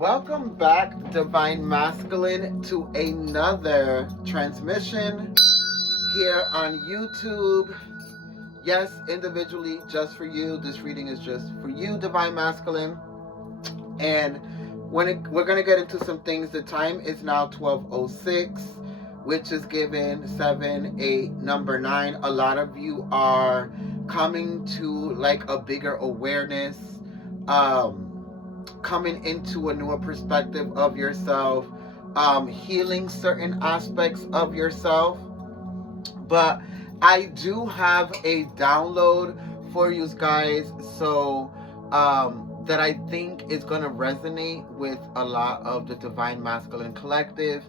Welcome back, Divine Masculine, to another transmission here on YouTube. Yes, individually, just for you. This reading is just for you, Divine Masculine. And we're going to get into some things. The time is now 12:06, which is given 7, 8, number 9. A lot of you are coming to like a bigger awareness, coming into a newer perspective of yourself, healing certain aspects of yourself. But I do have a download for you guys, so that I think is going to resonate with a lot of the Divine Masculine Collective.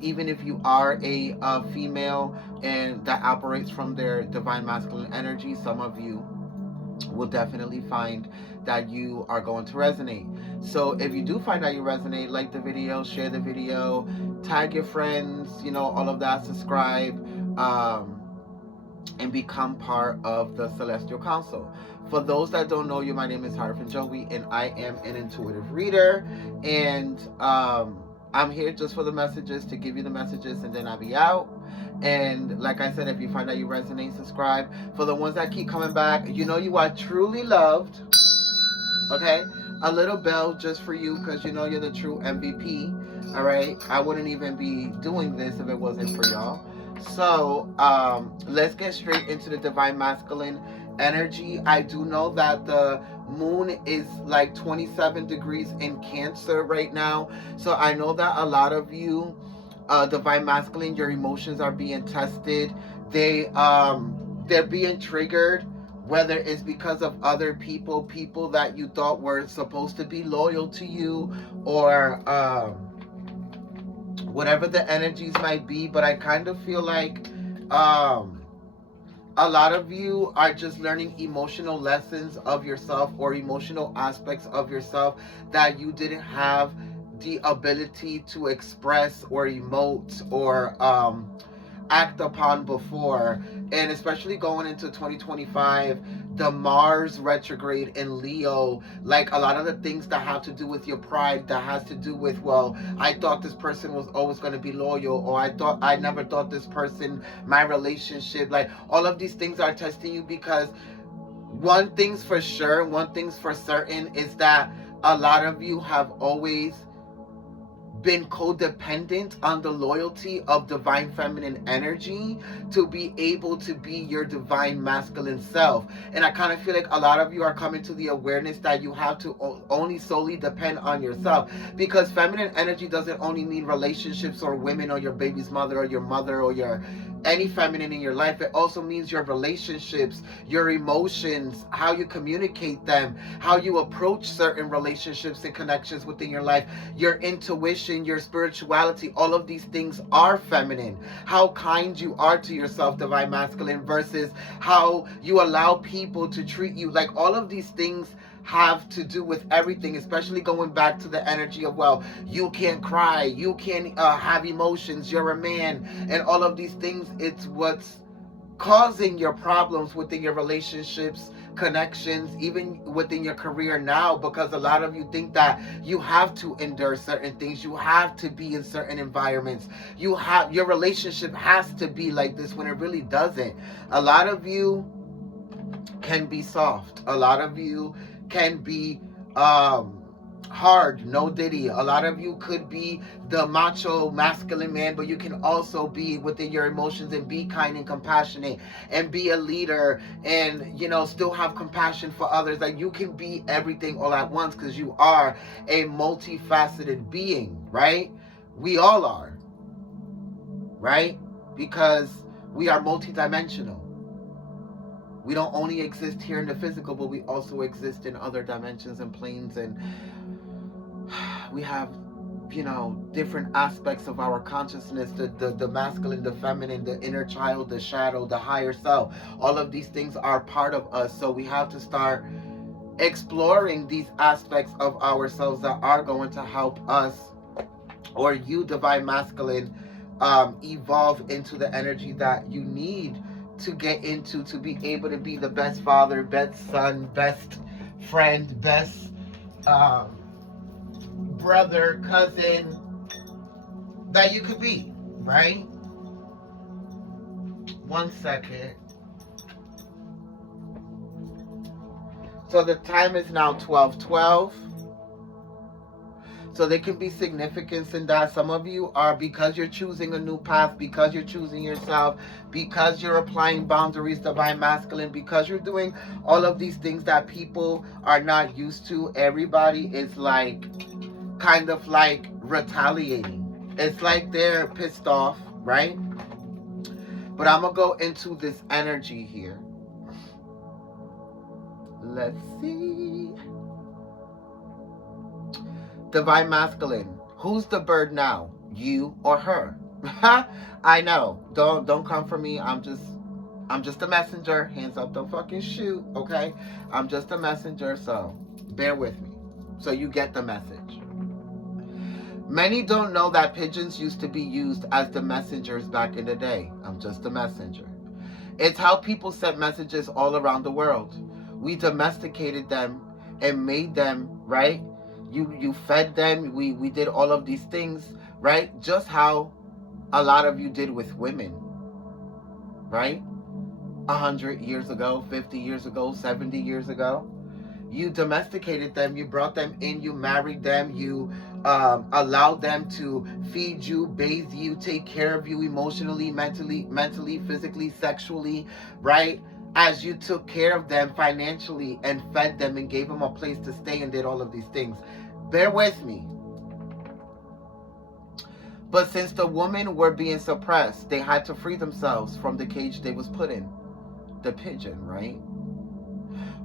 Even if you are a female and that operates from their Divine Masculine energy, some of you will definitely find that you are going to resonate. So if you do find that you resonate, like the video, share the video, tag your friends, all of that, subscribe, and become part of the Celestial Council. For those that don't know you, my name is Harfin Joey, and I am an intuitive reader. And I'm here just for the messages, to give you the messages, and then I'll be out. And like I said, if you find that you resonate, subscribe. For the ones that keep coming back, you are truly loved. Okay? A little bell just for you, because you're the true MVP. All right? I wouldn't even be doing this if it wasn't for y'all. So let's get straight into the Divine Masculine energy. I do know that the moon is like 27 degrees in Cancer right now. So I know that a lot of you, Divine Masculine, your emotions are being tested. They're being triggered, whether it's because of other people that you thought were supposed to be loyal to you, or whatever the energies might be. But I kind of feel like a lot of you are just learning emotional lessons of yourself, or emotional aspects of yourself that you didn't have the ability to express or emote or act upon before. And especially going into 2025, the Mars retrograde in Leo, like a lot of the things that have to do with your pride, that has to do with, well, I thought this person was always going to be loyal, or I never thought this person, my relationship, like all of these things are testing you. Because one thing's for sure, one thing's for certain, is that a lot of you have always been codependent on the loyalty of Divine Feminine energy to be able to be your Divine Masculine self. And I kind of feel like a lot of you are coming to the awareness that you have to only solely depend on yourself. Because feminine energy doesn't only mean relationships or women or your baby's mother or your any feminine in your life. It also means your relationships, your emotions, how you communicate them, how you approach certain relationships and connections within your life, your intuition, your spirituality. All of these things are feminine. How kind you are to yourself, Divine Masculine, versus how you allow people to treat you. Like all of these things have to do with everything, especially going back to the energy of, well, you can't cry, you can't have emotions, you're a man, and all of these things. It's what's causing your problems within your relationships, connections, even within your career now, because a lot of you think that you have to endure certain things, you have to be in certain environments, your relationship has to be like this, when it really doesn't. A lot of you can be soft, a lot of you can be hard, no diddy. A lot of you could be the macho masculine man, but you can also be within your emotions and be kind and compassionate and be a leader, and still have compassion for others. Like you can be everything all at once, because you are a multifaceted being, right? We all are, right? Because we are multidimensional. We don't only exist here in the physical, but we also exist in other dimensions and planes, and we have, different aspects of our consciousness, the masculine, the feminine, the inner child, the shadow, the higher self. All of these things are part of us, so we have to start exploring these aspects of ourselves that are going to help us, or you, Divine Masculine, evolve into the energy that you need to get into, to be able to be the best father, best son, best friend, best brother, cousin that you could be, right? 1 second. So the time is now 12:12. So there can be significance in that. Some of you are, because you're choosing a new path, because you're choosing yourself, because you're applying boundaries, divine masculine, because you're doing all of these things that people are not used to. Everybody is like, kind of like retaliating. It's like they're pissed off, right? But I'm going to go into this energy here. Let's see. Divine masculine. Who's the bird now? You or her? I know. Don't come for me. I'm just a messenger. Hands up, don't fucking shoot, okay? I'm just a messenger, so bear with me. So you get the message. Many don't know that pigeons used to be used as the messengers back in the day. I'm just a messenger. It's how people sent messages all around the world. We domesticated them and made them, right? You fed them. We did all of these things, right? Just how a lot of you did with women, right? 100 years ago, 50 years ago, 70 years ago. You domesticated them, you brought them in, you married them, you allowed them to feed you, bathe you, take care of you emotionally, mentally, physically, sexually, right? As you took care of them financially and fed them and gave them a place to stay and did all of these things. Bear with me. But since the women were being suppressed, they had to free themselves from the cage they was put in. The pigeon, right?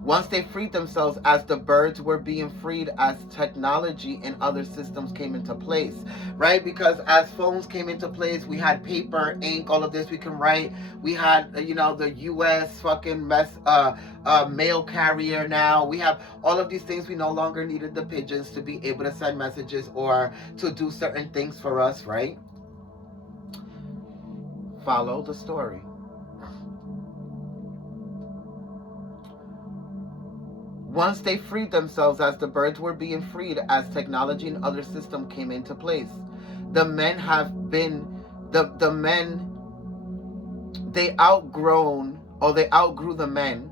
Once they freed themselves, as the birds were being freed, as technology and other systems came into place, right? Because as phones came into place, we had paper, ink, all of this we can write. We had, the U.S. fucking mail carrier now. We have all of these things. We no longer needed the pigeons to be able to send messages or to do certain things for us, right? Follow the story. Once they freed themselves, as the birds were being freed, as technology and other systems came into place, the men they outgrew the men,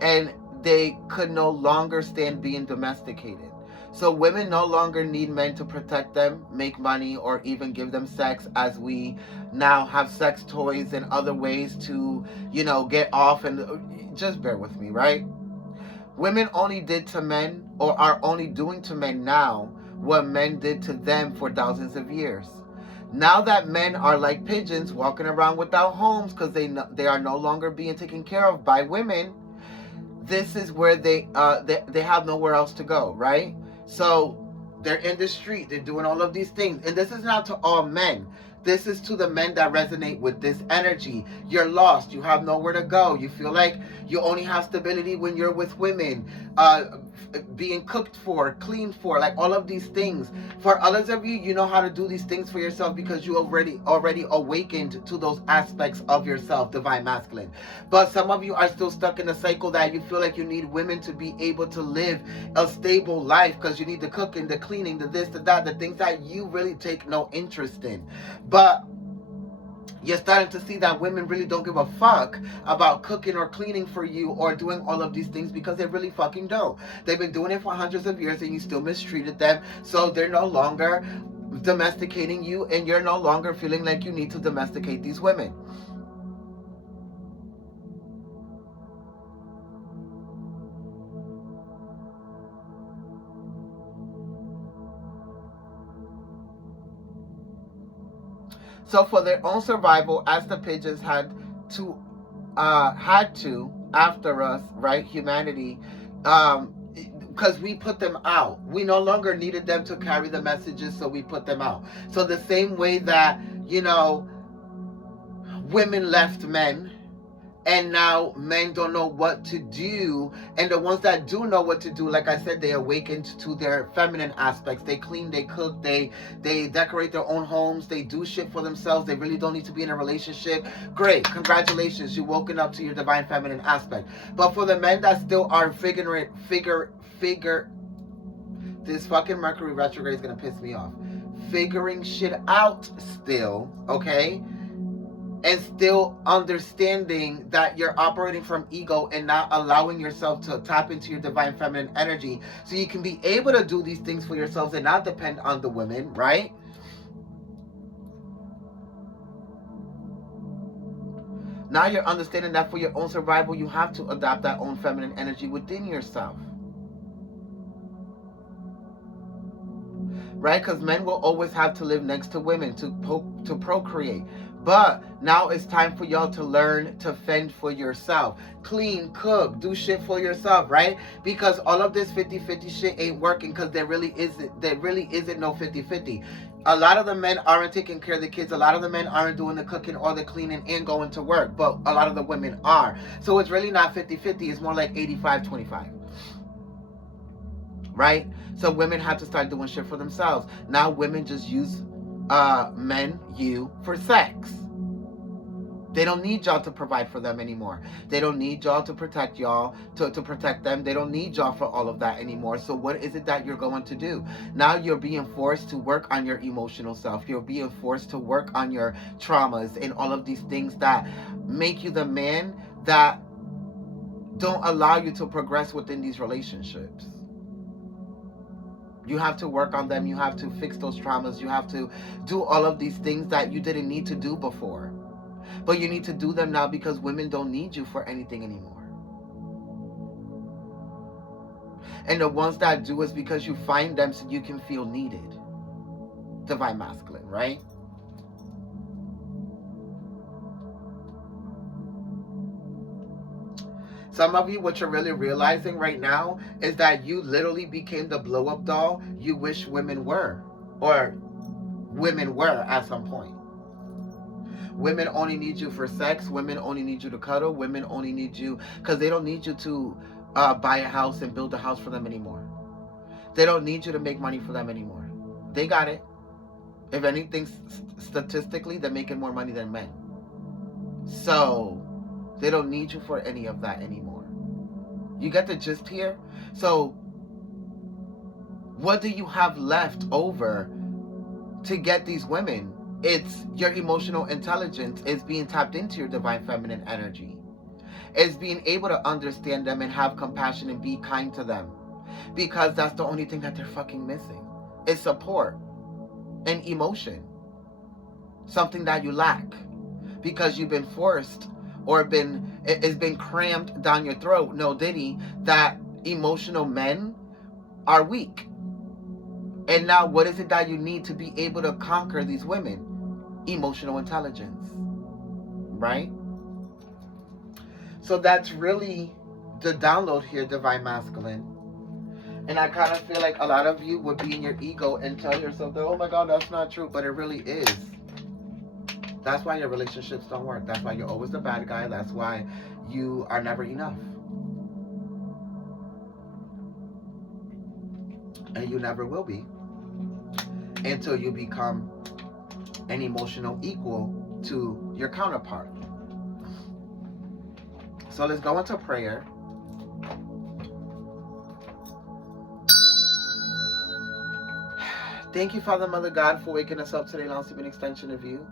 and they could no longer stand being domesticated. So women no longer need men to protect them, make money, or even give them sex, as we now have sex toys and other ways to, get off. And just bear with me, right? Women only did to men, or are only doing to men now, what men did to them for thousands of years. Now that men are like pigeons walking around without homes because they are no longer being taken care of by women, this is where they have nowhere else to go, right? So they're in the street, they're doing all of these things. And this is not to all men. This is to the men that resonate with this energy. You're lost. You have nowhere to go. You feel like you only have stability when you're with women, being cooked for, cleaned for, like all of these things. For others of you, you know how to do these things for yourself because you already awakened to those aspects of yourself, divine masculine. But some of you are still stuck in a cycle that you feel like you need women to be able to live a stable life because you need the cooking, the cleaning, the this, the that, the things that you really take no interest in. But you're starting to see that women really don't give a fuck about cooking or cleaning for you or doing all of these things because they really fucking don't. They've been doing it for hundreds of years and you still mistreated them. So they're no longer domesticating you and you're no longer feeling like you need to domesticate these women. So for their own survival, as the pigeons had to after us, right, humanity, because we put them out. We no longer needed them to carry the messages, so we put them out. So the same way that, women left men, and now men don't know what to do. And the ones that do know what to do, like I said, they awakened to their feminine aspects. They clean, they cook, they decorate their own homes, they do shit for themselves. They really don't need to be in a relationship. Great, congratulations, you woken up to your divine feminine aspect. But for the men that still are this this fucking Mercury retrograde is gonna piss me off. Figuring shit out still, okay? And still understanding that you're operating from ego and not allowing yourself to tap into your divine feminine energy so you can be able to do these things for yourselves and not depend on the women, right? Now you're understanding that for your own survival, you have to adopt that own feminine energy within yourself. Right? Because men will always have to live next to women to procreate. But now it's time for y'all to learn to fend for yourself. Clean, cook, do shit for yourself, right? Because all of this 50-50 shit ain't working because there really isn't no 50-50. A lot of the men aren't taking care of the kids. A lot of the men aren't doing the cooking or the cleaning and going to work. But a lot of the women are. So it's really not 50-50. It's more like 85-25. Right? So women have to start doing shit for themselves. Now women just use you for sex. They don't need y'all to provide for them anymore. They don't need y'all to protect y'all, to protect them. They don't need y'all for all of that anymore. So what is it that you're going to do? Now you're being forced to work on your emotional self. You're being forced to work on your traumas and all of these things that make you the man that don't allow you to progress within these relationships. You have to work on them. You have to fix those traumas. You have to do all of these things that you didn't need to do before. But you need to do them now because women don't need you for anything anymore. And the ones that do is because you find them so you can feel needed. Divine masculine, right? Some of you, what you're really realizing right now is that you literally became the blow-up doll you wish women were. Or women were at some point. Women only need you for sex. Women only need you to cuddle. Women only need you because they don't need you to buy a house and build a house for them anymore. They don't need you to make money for them anymore. They got it. If anything, statistically, they're making more money than men. So they don't need you for any of that anymore. You get the gist here? So what do you have left over to get these women? It's your emotional intelligence. It's being tapped into your divine feminine energy. It's being able to understand them and have compassion and be kind to them. Because that's the only thing that they're fucking missing. It's support and emotion. Something that you lack. Because you've been forced or it's been crammed down your throat, no diddy, that emotional men are weak. And now what is it that you need to be able to conquer these women? Emotional intelligence. Right? So that's really the download here, divine masculine. And I kind of feel like a lot of you would be in your ego and tell yourself that, oh my God, that's not true. But it really is. That's why your relationships don't work. That's why you're always the bad guy. That's why you are never enough. And you never will be until you become an emotional equal to your counterpart. So let's go into prayer. Thank you, Father, Mother God, for waking us up today. Allow us to be an extension of you.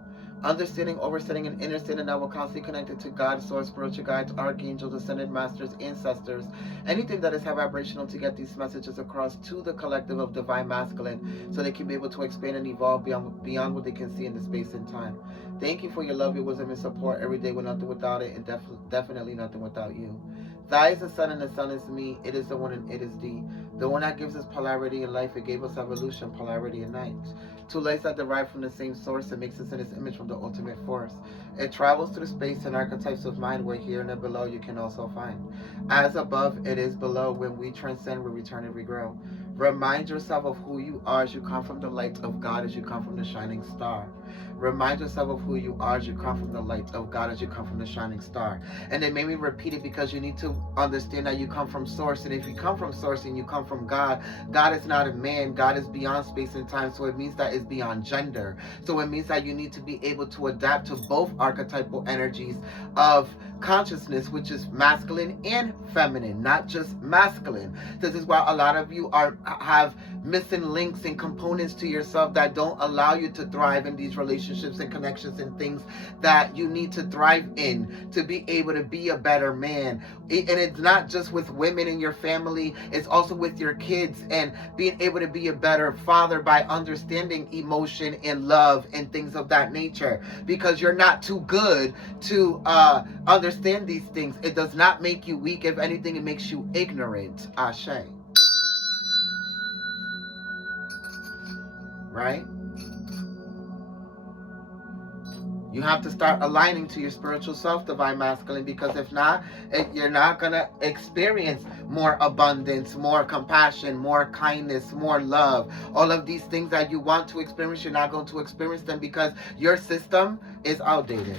Understanding, overstanding, and understanding that we're constantly connected to God, source, spiritual guides, archangels, ascended masters, ancestors, anything that is high vibrational to get these messages across to the collective of divine masculine so they can be able to expand and evolve beyond what they can see in the space and time. Thank you for your love, your wisdom, and support every day. We're nothing without it, and definitely nothing without you. Thy is the sun, and the sun is me. It is the one, and it is thee. The one that gives us polarity in life. It gave us evolution, polarity in night. Two lights that derive from the same source. It makes us in its image from the ultimate force. It travels through space and archetypes of mind where here and below you can also find. As above, it is below. When we transcend, we return and we grow. Remind yourself of who you are as you come from the light of God, as you come from the shining star. Remind yourself of who you are as you come from the light of God, as you come from the shining star. And it made me repeat it because you need to understand that you come from source. And if you come from source and you come from God, God is not a man. God is beyond space and time. So it means that it's beyond gender. So it means that you need to be able to adapt to both archetypal energies of consciousness, which is masculine and feminine, not just masculine. This is why a lot of you are have missing links and components to yourself that don't allow you to thrive in these relationships and connections and things that you need to thrive in to be able to be a better man. And it's not just with women in your family, it's also with your kids, and being able to be a better father by understanding emotion and love and things of that nature, because you're not too good to understand these things. It does not make you weak. If anything, it makes you ignorant. Ashe. Right? You have to start aligning to your spiritual self, Divine Masculine, because if not, you're not going to experience more abundance, more compassion, more kindness, more love. All of these things that you want to experience, you're not going to experience them because your system is outdated.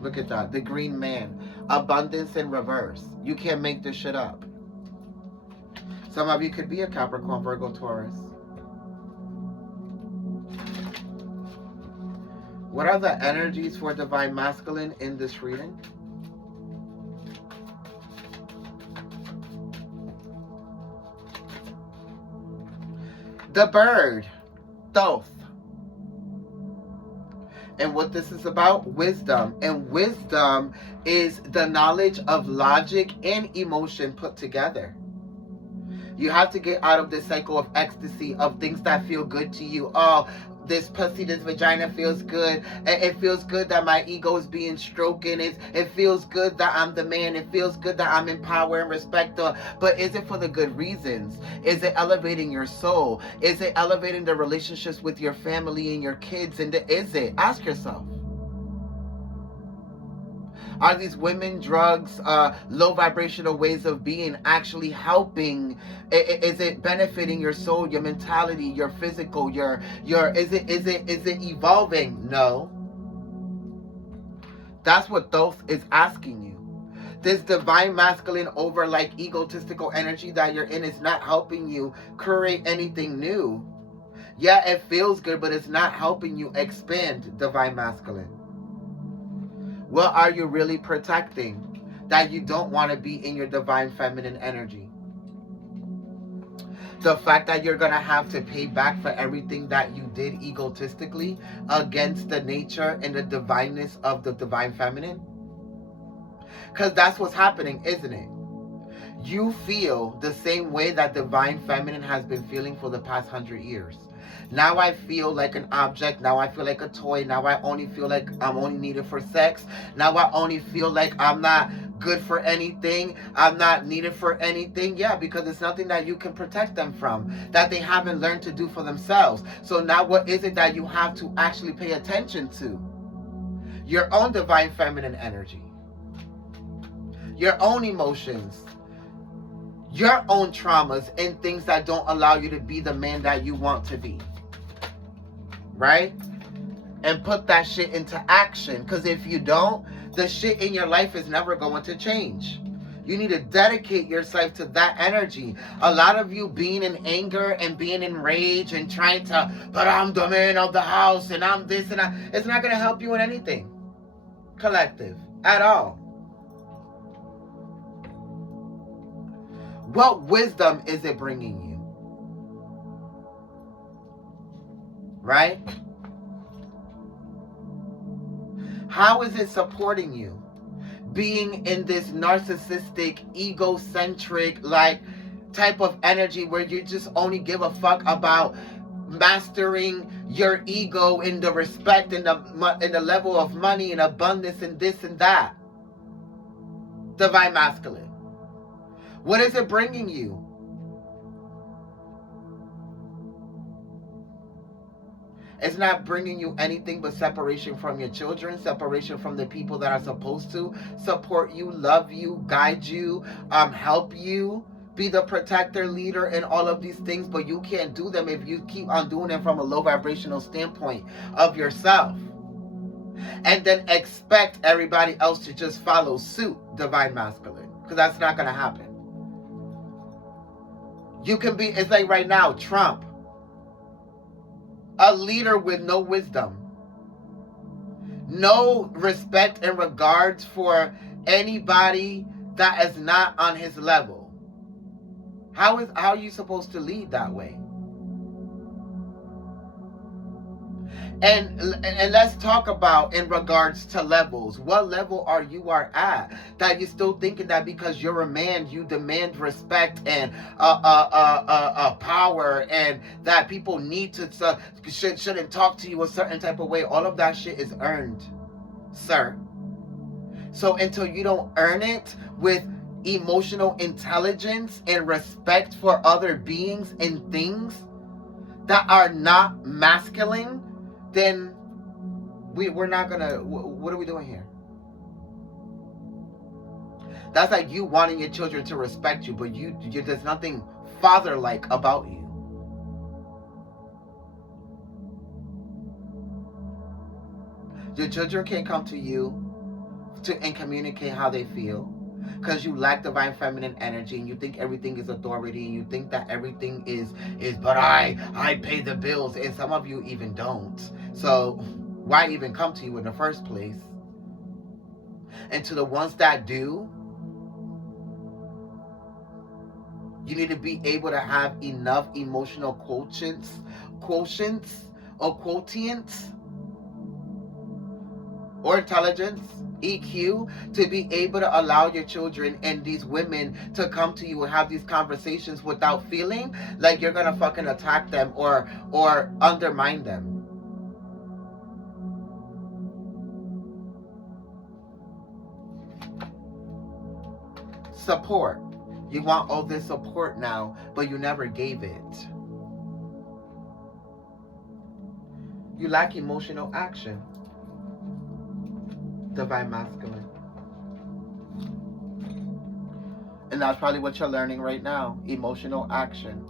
Look at that. The green man. Abundance in reverse. You can't make this shit up. Some of you could be a Capricorn, Virgo, Taurus. What are the energies for Divine Masculine in this reading? The bird, Thoth. And what this is about? Wisdom. And wisdom is the knowledge of logic and emotion put together. You have to get out of this cycle of ecstasy, of things that feel good to you. Oh, this pussy, this vagina feels good. It feels good that my ego is being stroked. It feels good that I'm the man. It feels good that I'm in power and respect. But is it for the good reasons? Is it elevating your soul? Is it elevating the relationships with your family and your kids? And is it? Ask yourself. Are these women, drugs, low vibrational ways of being actually helping? Is it benefiting your soul, your mentality, your physical, is it evolving? No. That's what Thoth is asking you. This Divine Masculine over like egotistical energy that you're in is not helping you create anything new. Yeah, it feels good, but it's not helping you expand, Divine Masculine. What are you really protecting that you don't want to be in your Divine Feminine energy? The fact that you're going to have to pay back for everything that you did egotistically against the nature and the divineness of the Divine Feminine? Because that's what's happening, isn't it? You feel the same way that Divine Feminine has been feeling for the past 100 years. Now I feel like an object. Now I feel like a toy. Now I only feel like I'm only needed for sex. Now I only feel like I'm not good for anything. I'm not needed for anything. Yeah, because it's nothing that you can protect them from, that they haven't learned to do for themselves. So now what is it that you have to actually pay attention to? Your own Divine Feminine energy. Your own emotions. Your own traumas and things that don't allow you to be the man that you want to be. Right? And put that shit into action. Because if you don't, the shit in your life is never going to change. You need to dedicate yourself to that energy. A lot of you being in anger and being in rage and trying to, but I'm the man of the house and I'm this and that. It's not going to help you in anything. Collective. At all. What wisdom is it bringing you? Right? How is it supporting you? Being in this narcissistic, egocentric, like type of energy where you just only give a fuck about mastering your ego in the respect and the level of money and abundance and this and that. Divine Masculine. What is it bringing you? It's not bringing you anything but separation from your children, separation from the people that are supposed to support you, love you, guide you, help you, be the protector, leader, and all of these things, but you can't do them if you keep on doing them from a low vibrational standpoint of yourself. And then expect everybody else to just follow suit, Divine Masculine, because that's not going to happen. You can be, it's like right now, Trump, a leader with no wisdom, no respect and regards for anybody that is not on his level. How are you supposed to lead that way? And let's talk about in regards to levels. What level are at that you're still thinking that because you're a man you demand respect and power, and that people need to shouldn't talk to you a certain type of way? All of that shit is earned, sir. So until you don't earn it with emotional intelligence and respect for other beings and things that are not masculine, then we're not gonna. What are we doing here? That's like you wanting your children to respect you, but you there's nothing father-like about you. Your children can't come to you and communicate how they feel because you lack divine feminine energy, and you think everything is authority, and you think that everything is but I pay the bills, and some of you even don't. So why even come to you in the first place? And to the ones that do, you need to be able to have enough emotional quotients or quotients or intelligence, EQ, to be able to allow your children and these women to come to you and have these conversations without feeling like you're gonna fucking attack them or undermine them. Support. You want all this support now, but you never gave it. You lack emotional action. Divine masculine. And that's probably what you're learning right now. Emotional action.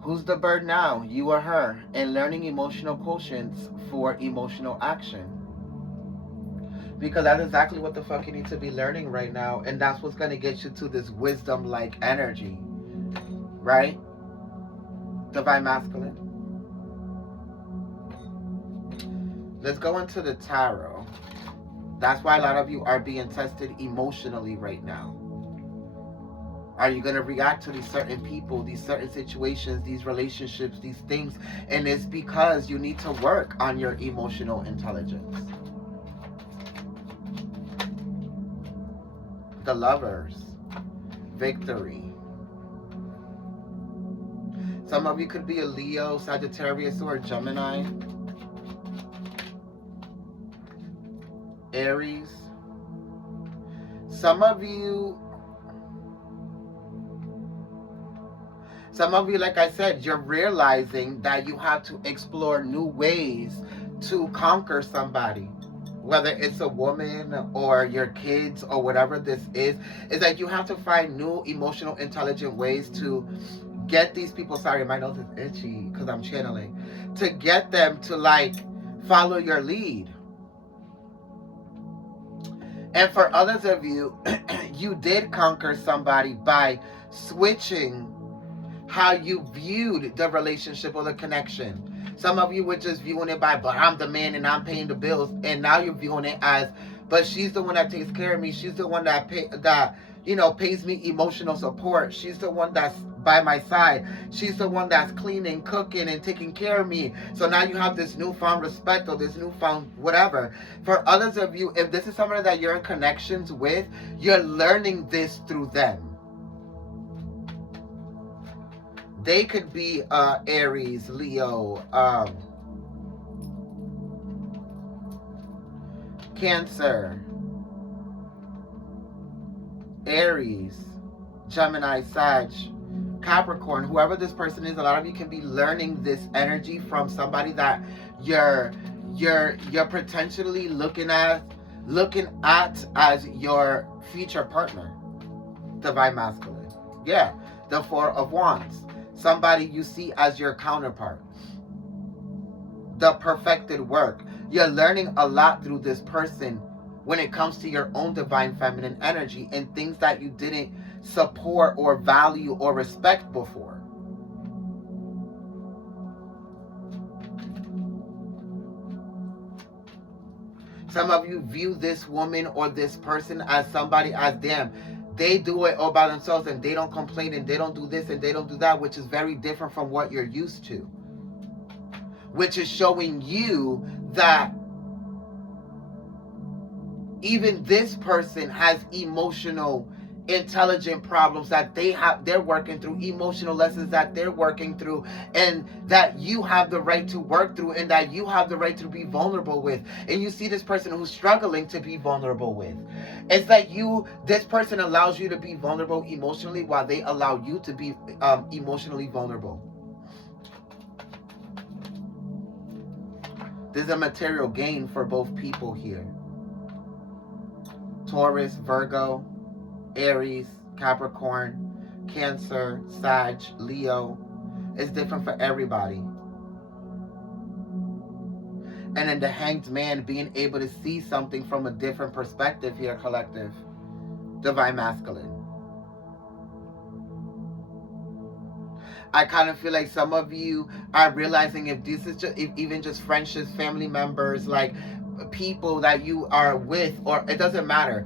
Who's the bird now? You or her? And learning emotional quotients for emotional action. Because that's exactly what the fuck you need to be learning right now. And that's what's going to get you to this wisdom-like energy. Right? Divine masculine. Let's go into the tarot. That's why a lot of you are being tested emotionally right now. Are you going to react to these certain people, these certain situations, these relationships, these things? And it's because you need to work on your emotional intelligence. The Lovers. Victory. Some of you could be a Leo, Sagittarius, or a Gemini. Aries. Some of you, like I said, you're realizing that you have to explore new ways to conquer somebody. Whether it's a woman or your kids or whatever this is that you have to find new emotional intelligent ways to get these people, sorry, my nose is itchy because I'm channeling, to get them to like follow your lead. And for others of you, you did conquer somebody by switching how you viewed the relationship or the connection. Some of you were just viewing it by, but I'm the man and I'm paying the bills. And now you're viewing it as, but she's the one that takes care of me. She's the one that pays me emotional support. She's the one that's by my side. She's the one that's cleaning, cooking, and taking care of me. So now you have this newfound respect or this newfound whatever. For others of you, if this is somebody that you're in connections with, you're learning this through them. They could be Aries, Leo, Cancer, Aries, Gemini, Sag, Capricorn. Whoever this person is, a lot of you can be learning this energy from somebody that you're potentially looking at as your future partner. Divine masculine. Yeah, the Four of Wands. Somebody you see as your counterpart. The perfected work. You're learning a lot through this person when it comes to your own divine feminine energy and things that you didn't support or value or respect before. Some of you view this woman or this person as somebody as them. They do it all by themselves and they don't complain and they don't do this and they don't do that, which is very different from what you're used to. Which is showing you that even this person has emotional intelligent problems that they're working through, emotional lessons that they're working through, and that you have the right to work through, and that you have the right to be vulnerable with. And you see this person who's struggling to be vulnerable with. It's like this person allows you to be vulnerable emotionally while they allow you to be emotionally vulnerable. There's a material gain for both people here. Taurus, Virgo, Aries, Capricorn, Cancer, Sag, Leo. It's different for everybody. And then the Hanged Man, being able to see something from a different perspective here, collective. Divine Masculine. I kind of feel like some of you are realizing if this is just, if even just friendships, family members, like people that you are with, or it doesn't matter.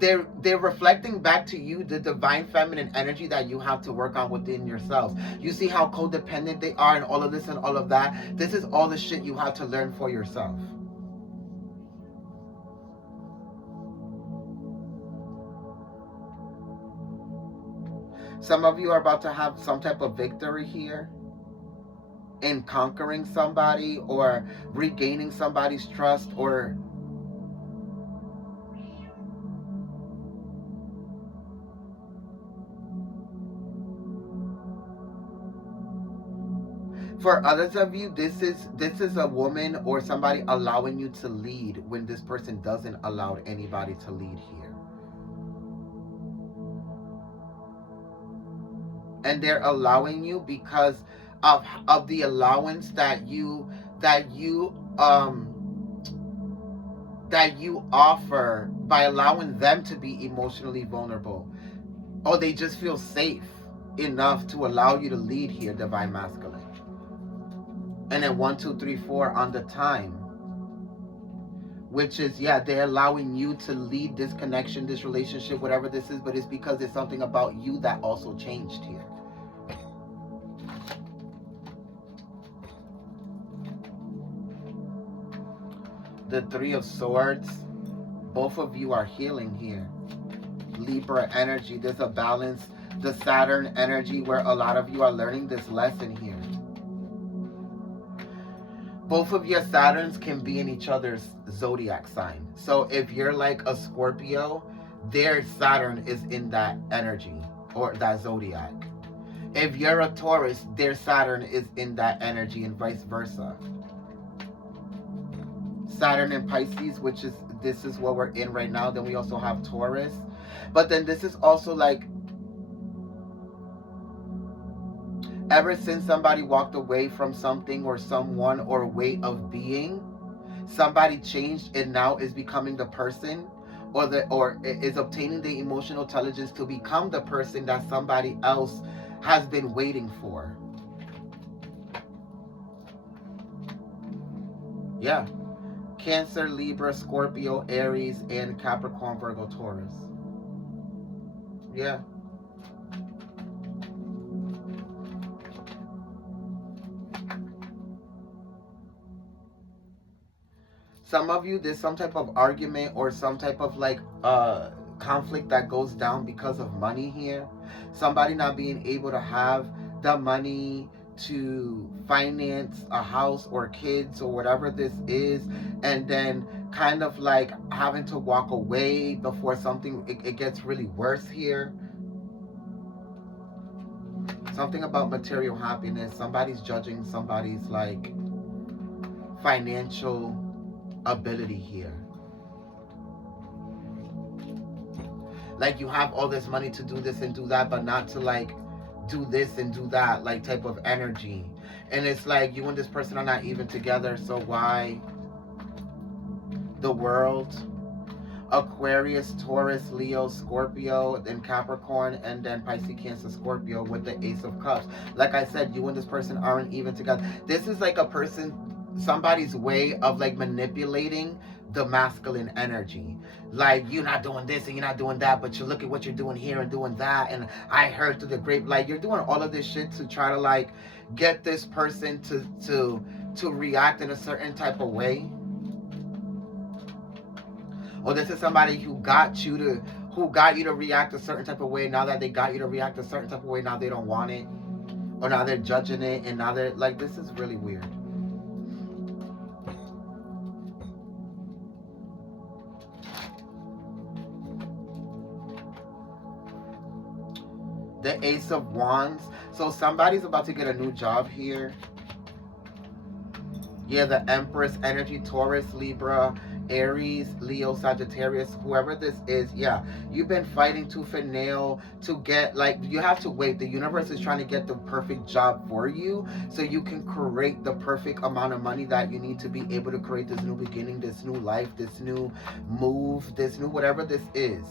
They're reflecting back to you the divine feminine energy that you have to work on within yourselves. You see how codependent they are and all of this and all of that. This is all the shit you have to learn for yourself. Some of you are about to have some type of victory here in conquering somebody or regaining somebody's trust, or for others of you, this is a woman or somebody allowing you to lead when this person doesn't allow anybody to lead here. And they're allowing you because of the allowance that you offer by allowing them to be emotionally vulnerable. Oh, they just feel safe enough to allow you to lead here, Divine Masculine. And then 1, 2, 3, 4 on the time, which is, they're allowing you to lead this connection, this relationship, whatever this is, but it's because there's something about you that also changed here. The 3 of Swords, both of you are healing here. Libra energy, there's a balance. The Saturn energy, where a lot of you are learning this lesson here. Both of your Saturns can be in each other's zodiac sign. So if you're like a Scorpio, their Saturn is in that energy or that zodiac. If you're a Taurus, their Saturn is in that energy, and vice versa. Saturn and Pisces, this is what we're in right now. Then we also have Taurus. But then this is also like, ever since somebody walked away from something or someone or a way of being, somebody changed and now is becoming the person, or is obtaining the emotional intelligence to become the person that somebody else has been waiting for. Yeah. Cancer, Libra, Scorpio, Aries, and Capricorn, Virgo, Taurus. Yeah. Some of you, there's some type of argument or some type of like conflict that goes down because of money here. Somebody not being able to have the money to finance a house or kids or whatever this is, and then kind of like having to walk away before something it gets really worse here. Something about material happiness. Somebody's judging somebody's like financial ability here. Like you have all this money to do this and do that, but not to like do this and do that, like type of energy. And it's like you and this person are not even together, so why the world? Aquarius, Taurus, Leo, Scorpio, then Capricorn, and then Pisces, Cancer, Scorpio with the Ace of Cups. Like I said, you and this person aren't even together. This is like a person, somebody's way of like manipulating the masculine energy. Like, you're not doing this and you're not doing that, but you look at what you're doing here and doing that, and I heard through the grape. Like, you're doing all of this shit to try to like get this person to react in a certain type of way. Or this is somebody who got you to react a certain type of way. Now that they got you to react a certain type of way, now they don't want it, or now they're judging it, and now they're like, this is really weird. The Ace of Wands. So somebody's about to get a new job here. Yeah, the Empress energy, Taurus, Libra, Aries, Leo, Sagittarius, whoever this is. Yeah, you've been fighting tooth and nail to get, like, you have to wait. The universe is trying to get the perfect job for you so you can create the perfect amount of money that you need to be able to create this new beginning, this new life, this new move, this new whatever this is.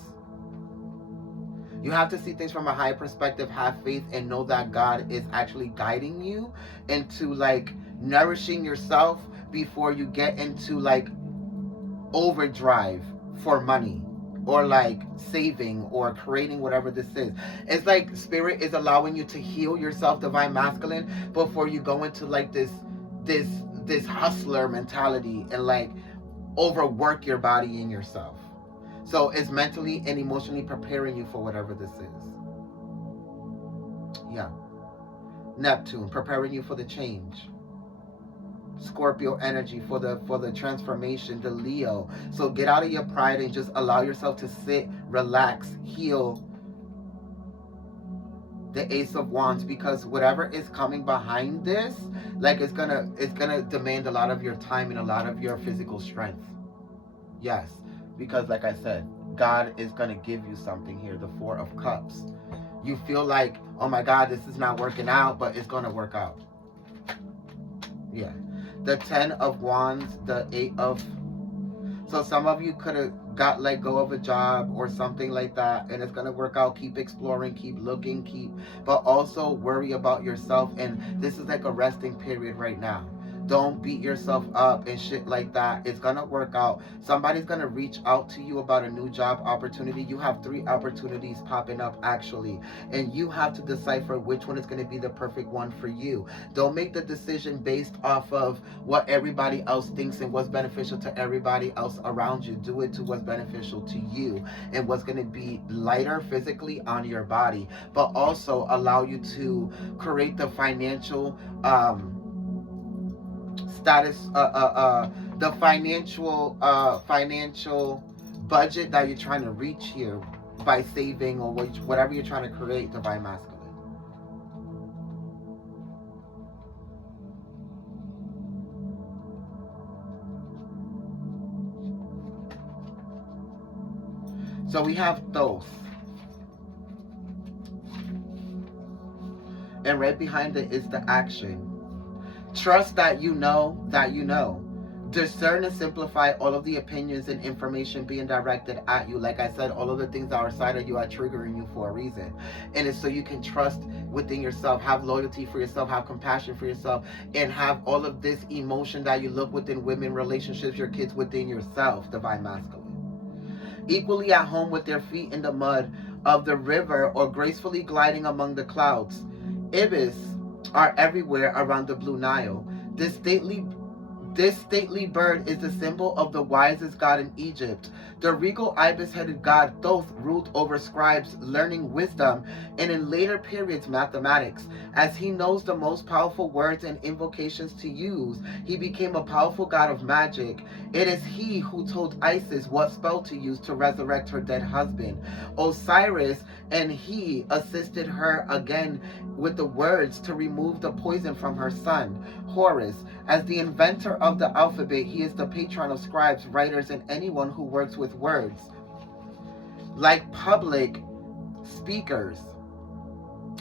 You have to see things from a high perspective, have faith, and know that God is actually guiding you into like nourishing yourself before you get into like overdrive for money or like saving or creating whatever this is. It's like spirit is allowing you to heal yourself, divine masculine, before you go into like this hustler mentality and like overwork your body and yourself. So it's mentally and emotionally preparing you for whatever this is. Yeah. Neptune, preparing you for the change. Scorpio energy for the transformation, the Leo. So get out of your pride and just allow yourself to sit, relax, heal. The Ace of Wands, because whatever is coming behind this, like it's gonna demand a lot of your time and a lot of your physical strength. Yes. Because like I said, God is going to give you something here, the Four of Cups. You feel like, oh my God, this is not working out, but it's going to work out. Yeah. The 10 of Wands, the 8 of... So some of you could have got let go of a job or something like that, and it's going to work out. Keep exploring, keep looking, but also worry about yourself. And this is like a resting period right now. Don't beat yourself up and shit like that. It's gonna work out. Somebody's gonna reach out to you about a new job opportunity. You have 3 opportunities popping up actually, and you have to decipher which one is gonna be the perfect one for you. Don't make the decision based off of what everybody else thinks and what's beneficial to everybody else around you. Do it to what's beneficial to you and what's gonna be lighter physically on your body, but also allow you to create the financial status, the financial budget that you're trying to reach here by saving or whatever you're trying to create, divine masculine. So we have Thoth. And right behind it is the action. Trust that you know that you know. Discern and simplify all of the opinions and information being directed at you. Like I said, all of the things that are outside of you are triggering you for a reason. And it's so you can trust within yourself, have loyalty for yourself, have compassion for yourself, and have all of this emotion that you look within women, relationships, your kids, within yourself, divine masculine. Equally at home with their feet in the mud of the river or gracefully gliding among the clouds. Ibis are everywhere around the Blue Nile. This stately bird is the symbol of the wisest god in Egypt. The regal ibis-headed god Thoth ruled over scribes, learning wisdom, and in later periods mathematics. As he knows the most powerful words and invocations to use, he became a powerful god of magic. It is he who told Isis what spell to use to resurrect her dead husband, Osiris, and he assisted her again with the words to remove the poison from her son, Horus. As the inventor of the alphabet, he is the patron of scribes, writers, and anyone who works with words. Like public speakers,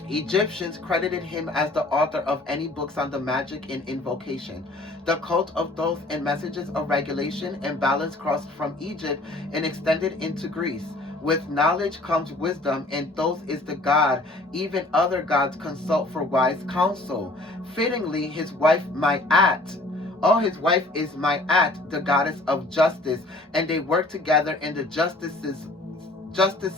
Egyptians credited him as the author of any books on the magic and invocation. The cult of Thoth and messages of regulation and balance crossed from Egypt and extended into Greece. With knowledge comes wisdom, and Thoth is the god. Even other gods consult for wise counsel. Fittingly, his wife Ma'at. Oh, his wife is Ma'at, the goddess of justice, and they work together in the justice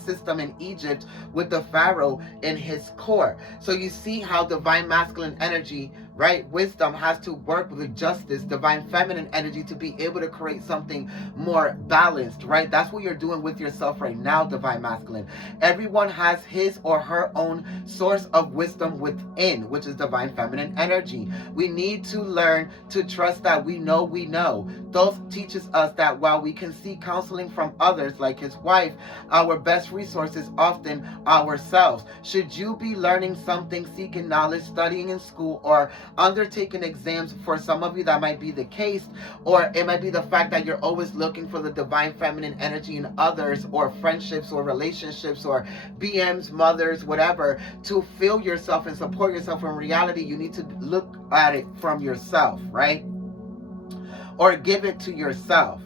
system in Egypt with the pharaoh in his court. So you see how divine masculine energy, right, wisdom, has to work with justice, divine feminine energy, to be able to create something more balanced, right? That's what you're doing with yourself right now, divine masculine. Everyone has his or her own source of wisdom within, which is divine feminine energy. We need to learn to trust that we know we know. Thoth teaches us that while we can seek counseling from others, like his wife, our best resource is often ourselves. Should you be learning something, seeking knowledge, studying in school, or undertaking exams? For some of you that might be the case, or it might be the fact that you're always looking for the divine feminine energy in others, or friendships, or relationships, or BMs, mothers, whatever, to feel yourself and support yourself. In reality, you need to look at it from yourself, right? Or give it to yourself.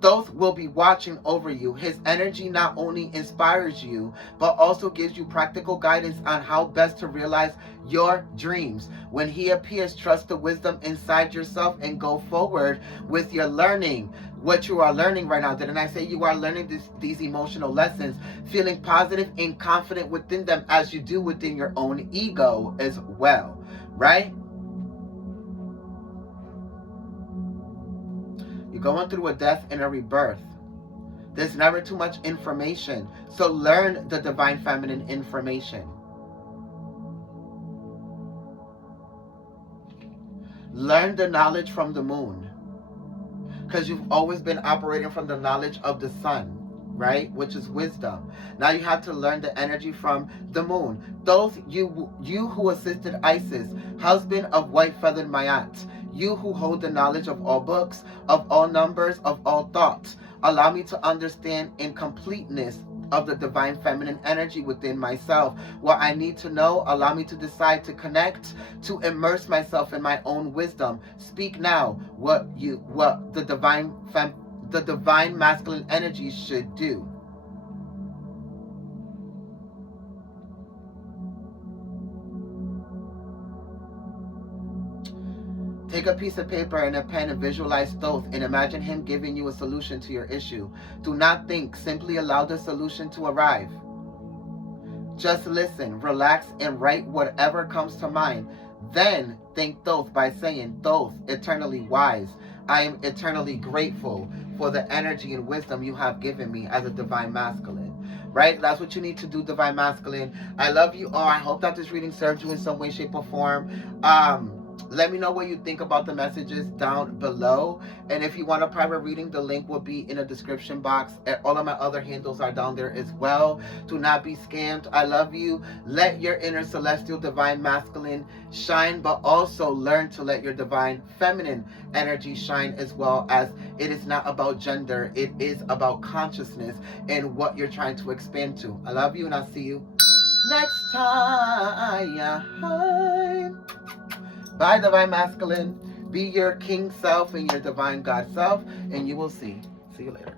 Thoth will be watching over you. His energy not only inspires you, but also gives you practical guidance on how best to realize your dreams. When he appears, trust the wisdom inside yourself and go forward with your learning. What you are learning right now. Didn't I say you are learning these emotional lessons, feeling positive and confident within them, as you do within your own ego as well, right? You're going through a death and a rebirth. There's never too much information. So learn the divine feminine information. Learn the knowledge from the moon. Because you've always been operating from the knowledge of the sun, right? Which is wisdom. Now you have to learn the energy from the moon. Those you who assisted Isis, husband of white feathered Ma'at. You who hold the knowledge of all books, of all numbers, of all thoughts. Allow me to understand in completeness of the divine feminine energy within myself. What I need to know, allow me to decide to connect, to immerse myself in my own wisdom. Speak now what the divine masculine energy should do. Take a piece of paper and a pen and visualize Thoth and imagine him giving you a solution to your issue. Do not think, simply allow the solution to arrive. Just listen, relax, and write whatever comes to mind. Then thank Thoth by saying, Thoth, eternally wise, I am eternally grateful for the energy and wisdom you have given me as a divine masculine. Right? That's what you need to do, divine masculine. I love you all. I hope that this reading served you in some way, shape, or form. Let me know what you think about the messages down below. And if you want a private reading, the link will be in the description box. And all of my other handles are down there as well. Do not be scammed. I love you. Let your inner celestial divine masculine shine, but also learn to let your divine feminine energy shine as well, as it is not about gender. It is about consciousness and what you're trying to expand to. I love you, and I'll see you next time. Bye, divine masculine. Be your king self and your divine God self, and you will see. See you later.